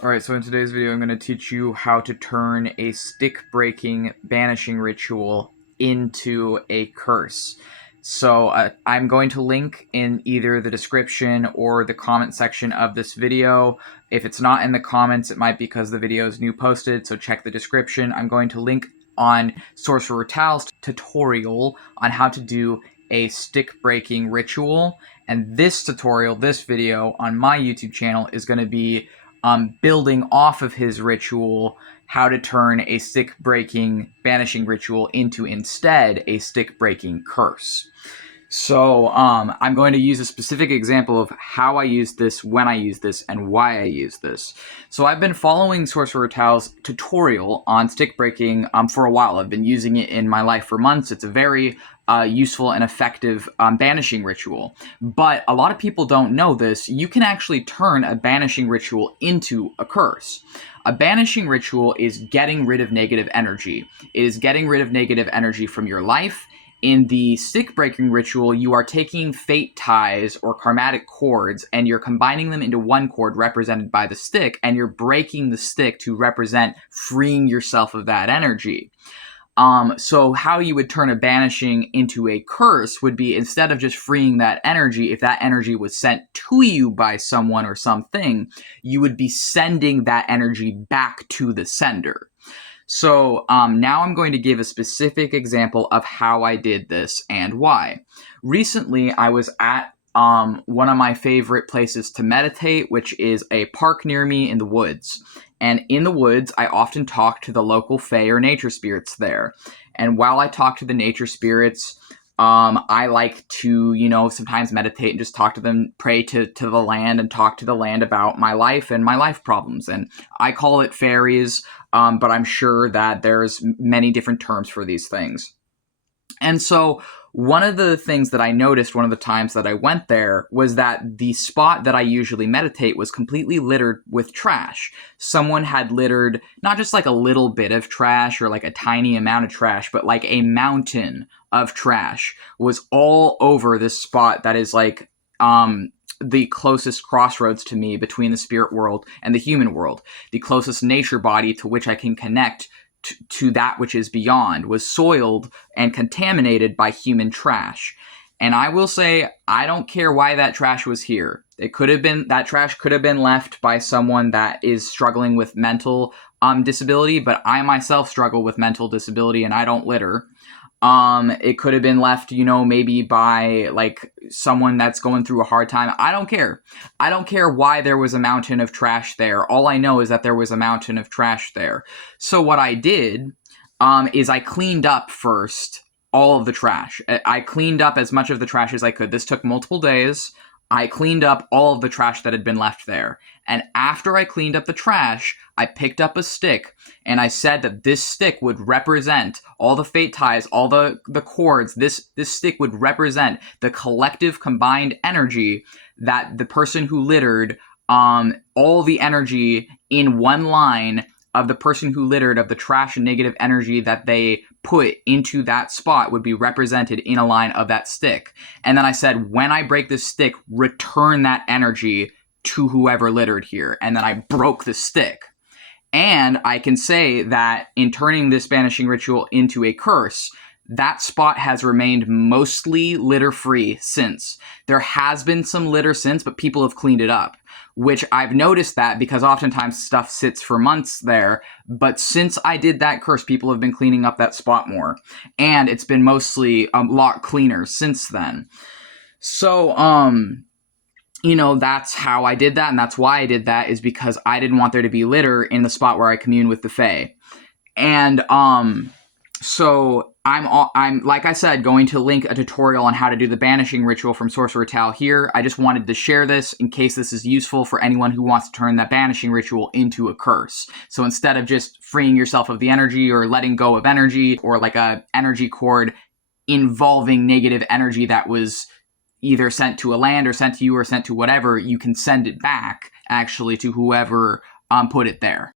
Alright, so in today's video I'm going to teach you how to turn a stick-breaking banishing ritual into a curse. So I'm going to link in either the description or the comment section of this video. If it's not in the comments, it might be because the video is new posted, so check the description. I'm going to link on Sorcerer Tal's tutorial on how to do a stick-breaking ritual. And this tutorial, this video on my YouTube channel is going to be building off of his ritual, how to turn a stick-breaking banishing ritual into instead a stick-breaking curse. So I'm going to use a specific example of how I use this, when I use this, and why I use this. So I've been following Sorcerer Tal's tutorial on stick breaking for a while. I've been using it in my life for months. It's a very useful and effective banishing ritual. But a lot of people don't know this. You can actually turn a banishing ritual into a curse. A banishing ritual is getting rid of negative energy. It is getting rid of negative energy from your life. In the stick-breaking ritual, you are taking fate ties or karmatic cords and you're combining them into one cord represented by the stick, and you're breaking the stick to represent freeing yourself of that energy. So how you would turn a banishing into a curse would be, instead of just freeing that energy, if that energy was sent to you by someone or something, you would be sending that energy back to the sender. So now I'm going to give a specific example of how I did this and why. Recently, I was at one of my favorite places to meditate, which is a park near me in the woods. And in the woods, I often talk to the local fae or nature spirits there. And while I talk to the nature spirits, I like to, sometimes meditate and just talk to them, pray to the land and talk to the land about my life and my life problems. And I call it fairies, but I'm sure that there's many different terms for these things. And so one of the things that I noticed one of the times that I went there was that the spot that I usually meditate was completely littered with trash. Someone had littered not just like a little bit of trash or like a tiny amount of trash, but like a mountain of trash was all over this spot that is like the closest crossroads to me between the spirit world and the human world. The closest nature body to which I can connect to that which is beyond was soiled and contaminated by human trash. And I will say, I don't care why that trash was here. That trash could have been left by someone that is struggling with mental disability, but I myself struggle with mental disability and I don't litter. It could have been left, maybe by like someone that's going through a hard time. I don't care. I don't care why there was a mountain of trash there. All I know is that there was a mountain of trash there. So what I did is I cleaned up first all of the trash. I cleaned up as much of the trash as I could. This took multiple days. I cleaned up all of the trash that had been left there. And after I cleaned up the trash, I picked up a stick and I said that this stick would represent all the fate ties, all the cords. This stick would represent the collective combined energy that the person who littered, all the energy in one line of the person who littered, of the trash and negative energy that they put into that spot, would be represented in a line of that stick. And then I said, when I break this stick, return that energy to whoever littered here. And then I broke the stick. And I can say that in turning this banishing ritual into a curse, that spot has remained mostly litter-free since. There has been some litter since, but people have cleaned it up, which I've noticed that because oftentimes stuff sits for months there. But since I did that curse, people have been cleaning up that spot more. And it's been mostly a lot cleaner since then. So, that's how I did that, and that's why I did that, is because I didn't want there to be litter in the spot where I commune with the fae. And, so I'm like I said, going to link a tutorial on how to do the banishing ritual from Sorcerer Tal here. I just wanted to share this in case this is useful for anyone who wants to turn that banishing ritual into a curse. So instead of just freeing yourself of the energy or letting go of energy, or like a energy cord involving negative energy that was either sent to a land or sent to you or sent to whatever, you can send it back actually to whoever put it there.